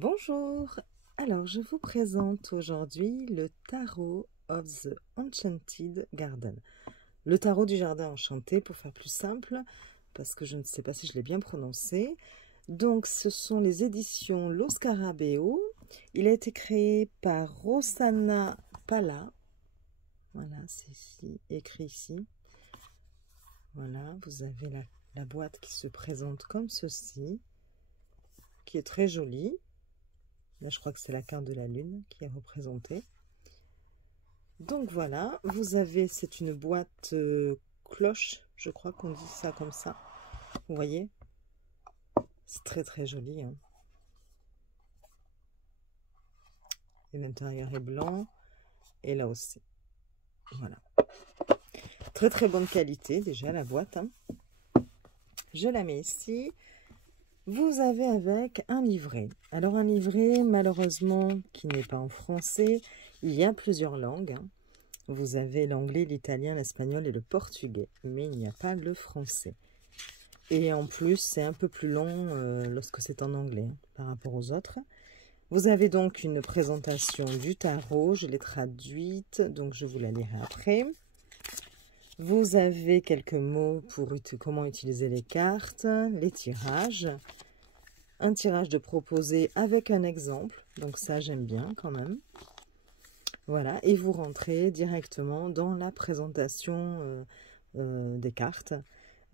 Bonjour, alors je vous présente aujourd'hui le Tarot of the Enchanted Garden. Le tarot du jardin enchanté pour faire plus simple, parce que je ne sais pas si je l'ai bien prononcé. Donc ce sont les éditions Lo Scarabeo. Il a été créé par Rossana Pala. Voilà, c'est ici, écrit ici. Voilà, vous avez la boîte qui se présente comme ceci, qui est très jolie. Là, je crois que c'est la carte de la lune qui est représentée. Donc voilà, vous avez, c'est une boîte cloche, je crois qu'on dit ça comme ça. Vous voyez, c'est très très joli. Hein. Et l'intérieur est blanc. Et là aussi. Voilà. Très très bonne qualité déjà la boîte. Hein. Je la mets ici. Vous avez avec un livret. Alors un livret malheureusement qui n'est pas en français. Il y a plusieurs langues. Hein. Vous avez l'anglais, l'italien, l'espagnol et le portugais. Mais il n'y a pas le français. Et en plus c'est un peu plus long lorsque c'est en anglais hein, par rapport aux autres. Vous avez donc une présentation du tarot. Je l'ai traduite. Donc je vous la lirai après. Vous avez quelques mots pour comment utiliser les cartes, les tirages, un tirage de proposé avec un exemple, donc ça j'aime bien quand même. Voilà, et vous rentrez directement dans la présentation des cartes.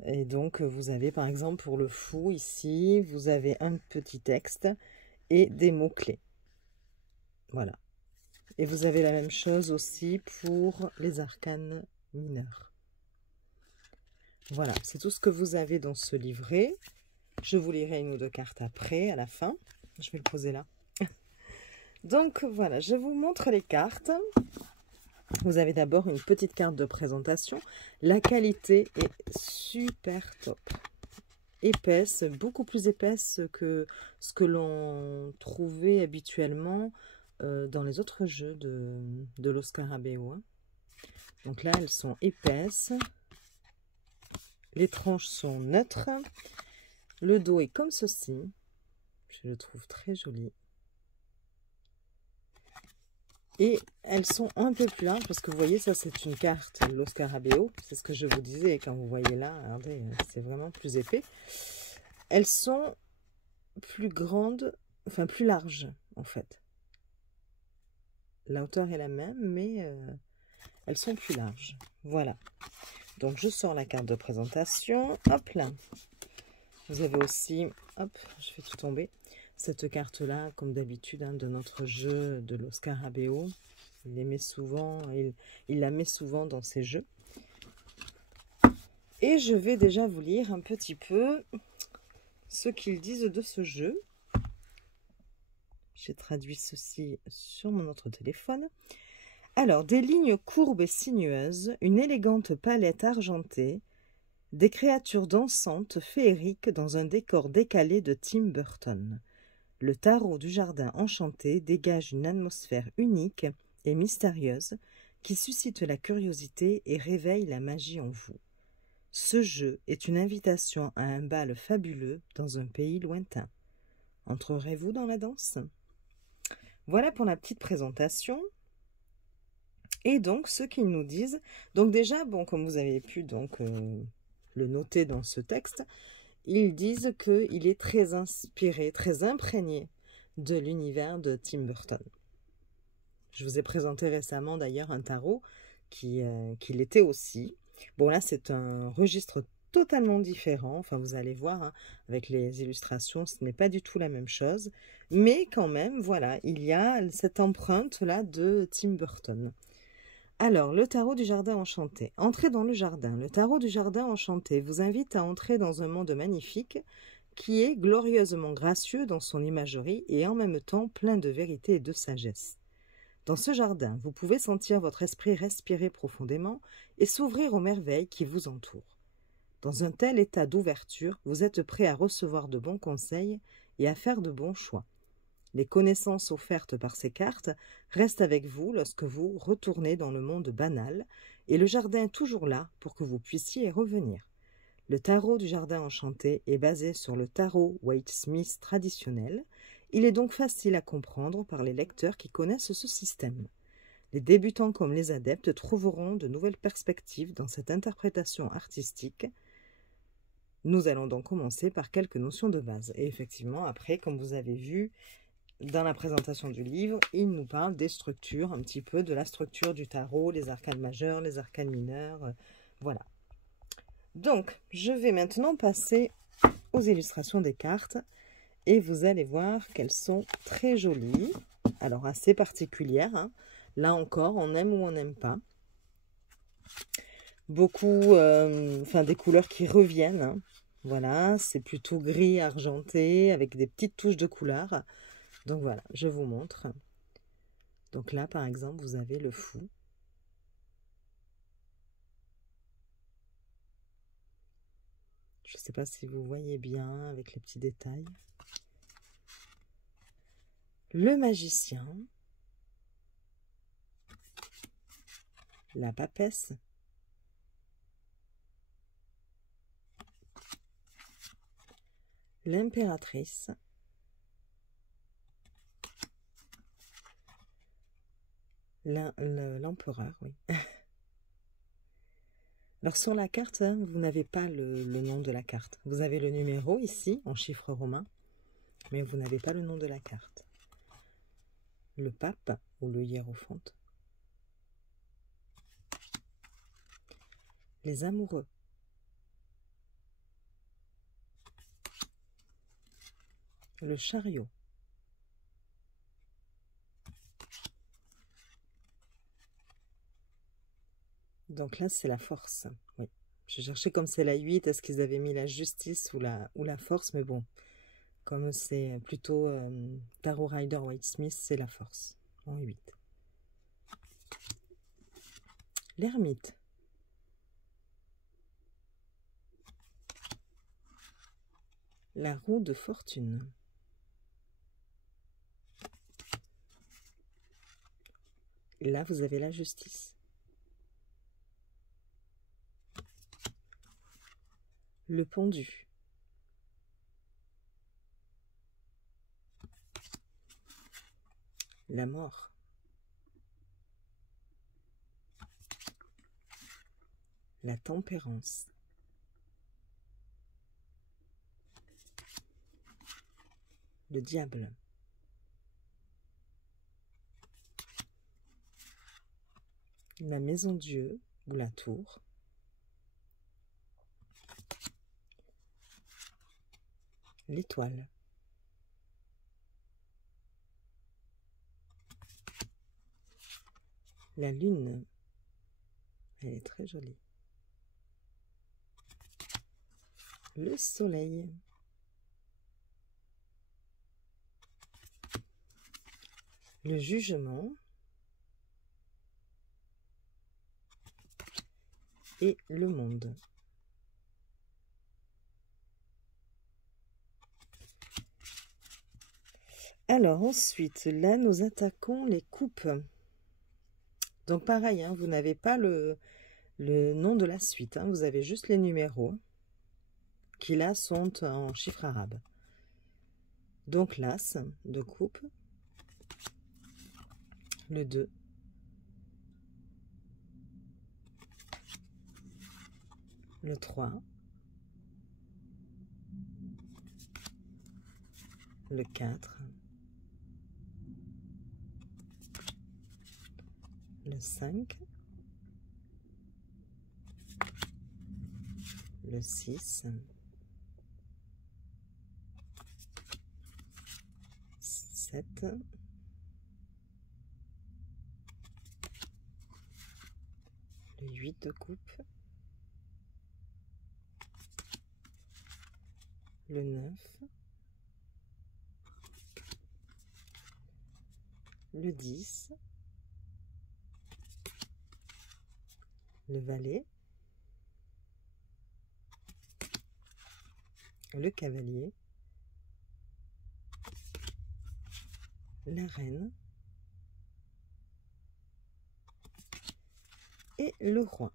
Et donc vous avez par exemple pour le fou ici, vous avez un petit texte et des mots-clés. Voilà. Et vous avez la même chose aussi pour les arcanes mineurs. Voilà, c'est tout ce que vous avez dans ce livret. Je vous lirai une ou deux cartes après, à la fin. Je vais le poser là. Donc voilà, je vous montre les cartes. Vous avez d'abord une petite carte de présentation. La qualité est super top. Épaisse, beaucoup plus épaisse que ce que l'on trouvait habituellement dans les autres jeux de Lo Scarabeo. Hein. Donc là, elles sont épaisses. Les tranches sont neutres. Le dos est comme ceci. Je le trouve très joli. Et elles sont un peu plus larges parce que vous voyez, ça c'est une carte Lo Scarabeo. C'est ce que je vous disais. Quand vous voyez là, regardez, c'est vraiment plus épais. Elles sont plus grandes, enfin plus larges en fait. La hauteur est la même, mais elles sont plus larges. Voilà. Donc je sors la carte de présentation. Hop là. Vous avez aussi, hop, je fais tout tomber, cette carte-là, comme d'habitude, hein, de notre jeu de Lo Scarabeo. Il la met souvent dans ses jeux. Et je vais déjà vous lire un petit peu ce qu'ils disent de ce jeu. J'ai traduit ceci sur mon autre téléphone. Alors, des lignes courbes et sinueuses, une élégante palette argentée, des créatures dansantes, féeriques dans un décor décalé de Tim Burton. Le tarot du jardin enchanté dégage une atmosphère unique et mystérieuse qui suscite la curiosité et réveille la magie en vous. Ce jeu est une invitation à un bal fabuleux dans un pays lointain. Entrerez-vous dans la danse? Voilà pour la petite présentation. Et donc, ce qu'ils nous disent, donc déjà, bon, comme vous avez pu donc le noter dans ce texte, ils disent qu'il est très inspiré, très imprégné de l'univers de Tim Burton. Je vous ai présenté récemment d'ailleurs un tarot qui l'était aussi. Bon là c'est un registre totalement différent, enfin vous allez voir hein, avec les illustrations, ce n'est pas du tout la même chose. Mais quand même, voilà, il y a cette empreinte-là de Tim Burton. Alors, le tarot du jardin enchanté. Entrez dans le jardin. Le tarot du jardin enchanté vous invite à entrer dans un monde magnifique qui est glorieusement gracieux dans son imagerie et en même temps plein de vérité et de sagesse. Dans ce jardin, vous pouvez sentir votre esprit respirer profondément et s'ouvrir aux merveilles qui vous entourent. Dans un tel état d'ouverture, vous êtes prêt à recevoir de bons conseils et à faire de bons choix. Les connaissances offertes par ces cartes restent avec vous lorsque vous retournez dans le monde banal et le jardin est toujours là pour que vous puissiez y revenir. Le tarot du jardin enchanté est basé sur le tarot Waite Smith traditionnel Il est donc facile à comprendre par les lecteurs qui connaissent ce système. Les débutants comme les adeptes trouveront de nouvelles perspectives dans cette interprétation artistique. Nous allons donc commencer par quelques notions de base. Et effectivement, après, comme vous avez vu dans la présentation du livre, il nous parle des structures, un petit peu de la structure du tarot, les arcanes majeurs, les arcanes mineurs, voilà. Donc, je vais maintenant passer aux illustrations des cartes. Et vous allez voir qu'elles sont très jolies. Alors, assez particulières, hein. Là encore, on aime ou on n'aime pas. Beaucoup, des couleurs qui reviennent, hein. Voilà, c'est plutôt gris argenté avec des petites touches de couleur. Donc voilà, je vous montre. Donc là, par exemple, vous avez le fou. Je ne sais pas si vous voyez bien avec les petits détails. Le magicien. La papesse. L'impératrice. L'empereur, oui. Alors sur la carte, hein, vous n'avez pas le nom de la carte. Vous avez le numéro ici, en chiffres romains, mais vous n'avez pas le nom de la carte. Le pape ou le hiérophante. Les amoureux. Le chariot. Donc là, c'est la force. Oui. Je cherchais comme c'est la 8, est-ce qu'ils avaient mis la justice ou la force, mais bon, comme c'est plutôt Tarot Rider White Smith, c'est la force, en 8. L'ermite. La roue de fortune. Là, vous avez la justice. Le pendu. La mort. La tempérance. Le diable. La maison Dieu ou la tour. L'étoile. La lune. Elle est très jolie. Le soleil. Le jugement. Et le monde. Alors ensuite, là, nous attaquons les coupes. Donc pareil, hein, vous n'avez pas le nom de la suite. Hein, vous avez juste les numéros qui là sont en chiffres arabes. Donc l'as de coupe. Le 2. Le 3. Le 4. Le 5. Le 6. 7. Le 8 de coupe. Le 9. Le 10. Le valet. Le cavalier. La reine. Et le roi.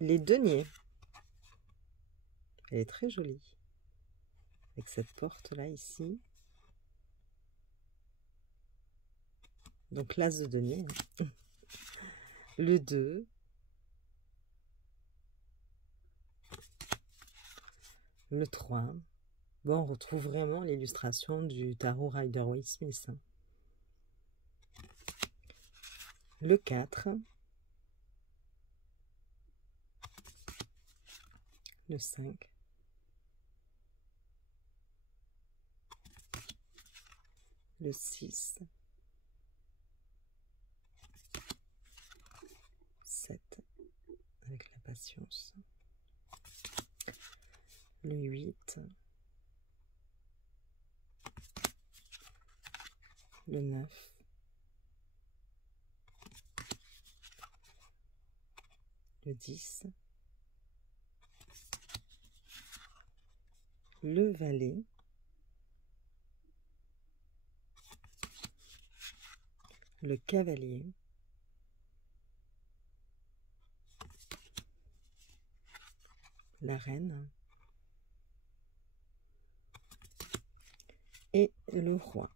Les deniers. Elle est très jolie. avec cette porte-là ici. Donc l'as de denier, hein. Le 2, le 3. Bon, on retrouve vraiment l'illustration du tarot Rider-Waite-Smith, hein. Le 4, le 5, le 6, 7, avec la patience, le 8, le 9, le 10, le valet, le cavalier, la reine et le roi.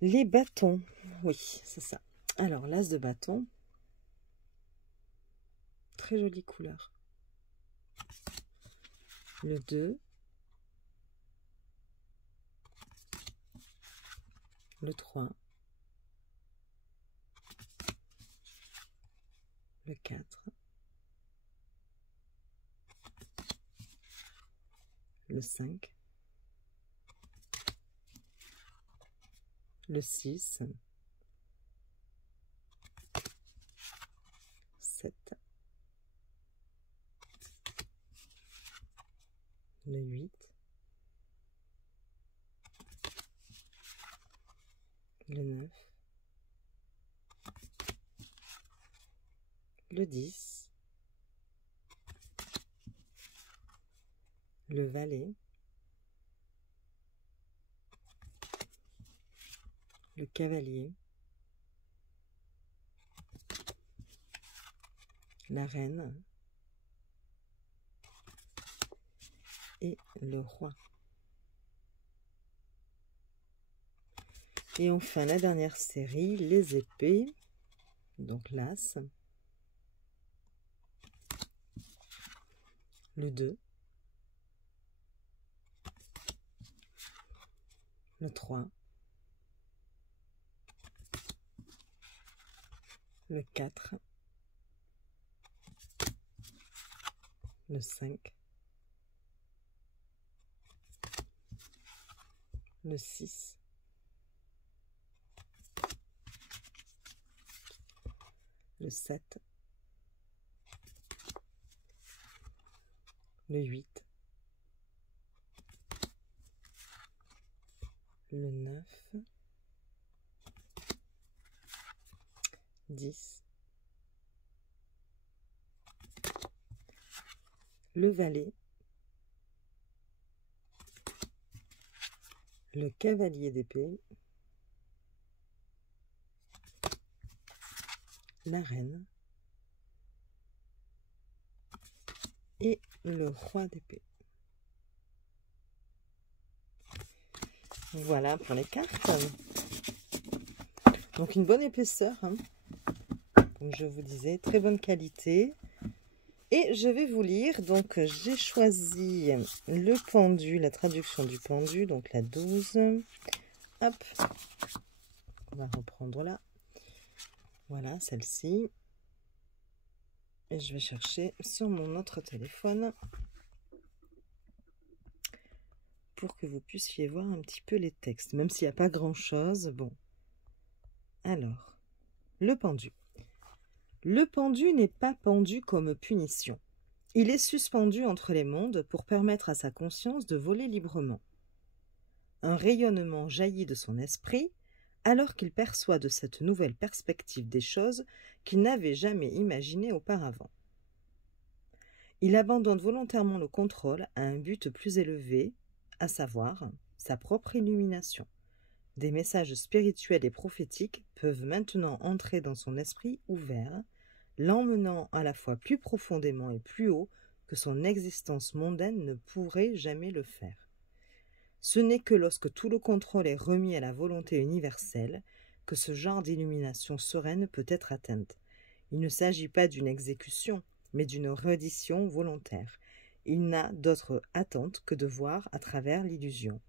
Les bâtons, oui, c'est ça. Alors, l'as de bâton, très jolie couleur. Le 2, le 3, le 4, le 5, le 6, 7, le 8, le 9, le 10, le valet, le cavalier, la reine et le roi. Et enfin, la dernière série, les épées, donc l'as, le 2, le 3, le 4, le 5, le 6, le 7, le 8, le 9, 10, le valet, le cavalier d'épée, la reine et le roi d'épée. Voilà pour les cartes. Donc une bonne épaisseur, hein. Comme je vous disais, très bonne qualité. Et je vais vous lire, donc j'ai choisi le pendu, la traduction du pendu, donc la 12. Hop, on va reprendre là. Voilà, celle-ci. Et je vais chercher sur mon autre téléphone pour que vous puissiez voir un petit peu les textes, même s'il n'y a pas grand-chose. Bon, alors, le pendu. Le pendu n'est pas pendu comme punition. Il est suspendu entre les mondes pour permettre à sa conscience de voler librement. Un rayonnement jaillit de son esprit alors qu'il perçoit de cette nouvelle perspective des choses qu'il n'avait jamais imaginées auparavant. Il abandonne volontairement le contrôle à un but plus élevé, à savoir sa propre illumination. Des messages spirituels et prophétiques peuvent maintenant entrer dans son esprit ouvert, l'emmenant à la fois plus profondément et plus haut que son existence mondaine ne pourrait jamais le faire. Ce n'est que lorsque tout le contrôle est remis à la volonté universelle que ce genre d'illumination sereine peut être atteinte. Il ne s'agit pas d'une exécution, mais d'une reddition volontaire. Il n'a d'autre attente que de voir à travers l'illusion.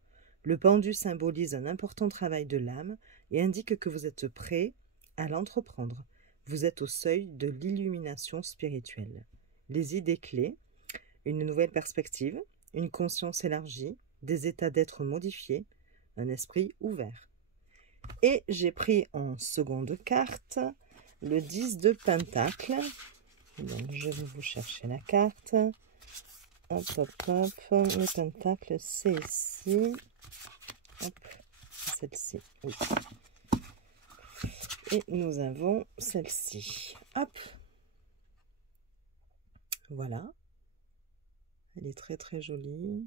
Le pendu symbolise un important travail de l'âme et indique que vous êtes prêt à l'entreprendre. Vous êtes au seuil de l'illumination spirituelle. Les idées clés, une nouvelle perspective, une conscience élargie, des états d'être modifiés, un esprit ouvert. Et j'ai pris en seconde carte le 10 de Pentacle. Donc je vais vous chercher la carte. Hop, hop, hop. Le Pentacle, c'est ici. Hop, celle-ci, oui. Et nous avons celle-ci. Hop. Voilà. Elle est très très jolie.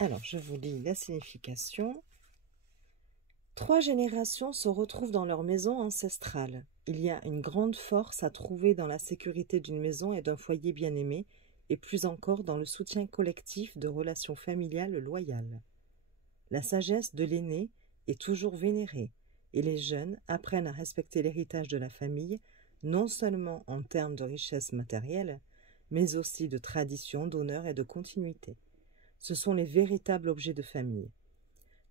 Alors, je vous lis la signification. 3 générations se retrouvent dans leur maison ancestrale. Il y a une grande force à trouver dans la sécurité d'une maison et d'un foyer bien-aimé, et plus encore dans le soutien collectif de relations familiales loyales. La sagesse de l'aîné est toujours vénérée, et les jeunes apprennent à respecter l'héritage de la famille, non seulement en termes de richesse matérielle, mais aussi de tradition, d'honneur et de continuité. Ce sont les véritables objets de famille.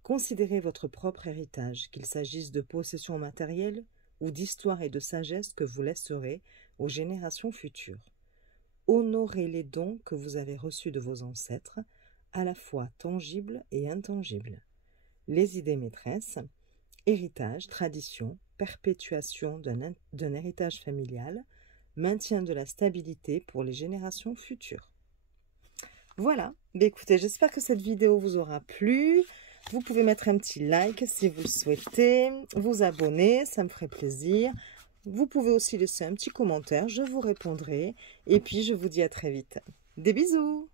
Considérez votre propre héritage, qu'il s'agisse de possessions matérielles ou d'histoire et de sagesse que vous laisserez aux générations futures. Honorez les dons que vous avez reçus de vos ancêtres, à la fois tangibles et intangibles. Les idées maîtresses, héritage, tradition, perpétuation d'un héritage familial, maintien de la stabilité pour les générations futures. Voilà, écoutez, j'espère que cette vidéo vous aura plu. Vous pouvez mettre un petit like si vous le souhaitez, vous abonner, ça me ferait plaisir. Vous pouvez aussi laisser un petit commentaire, je vous répondrai. Et puis, je vous dis à très vite. Des bisous!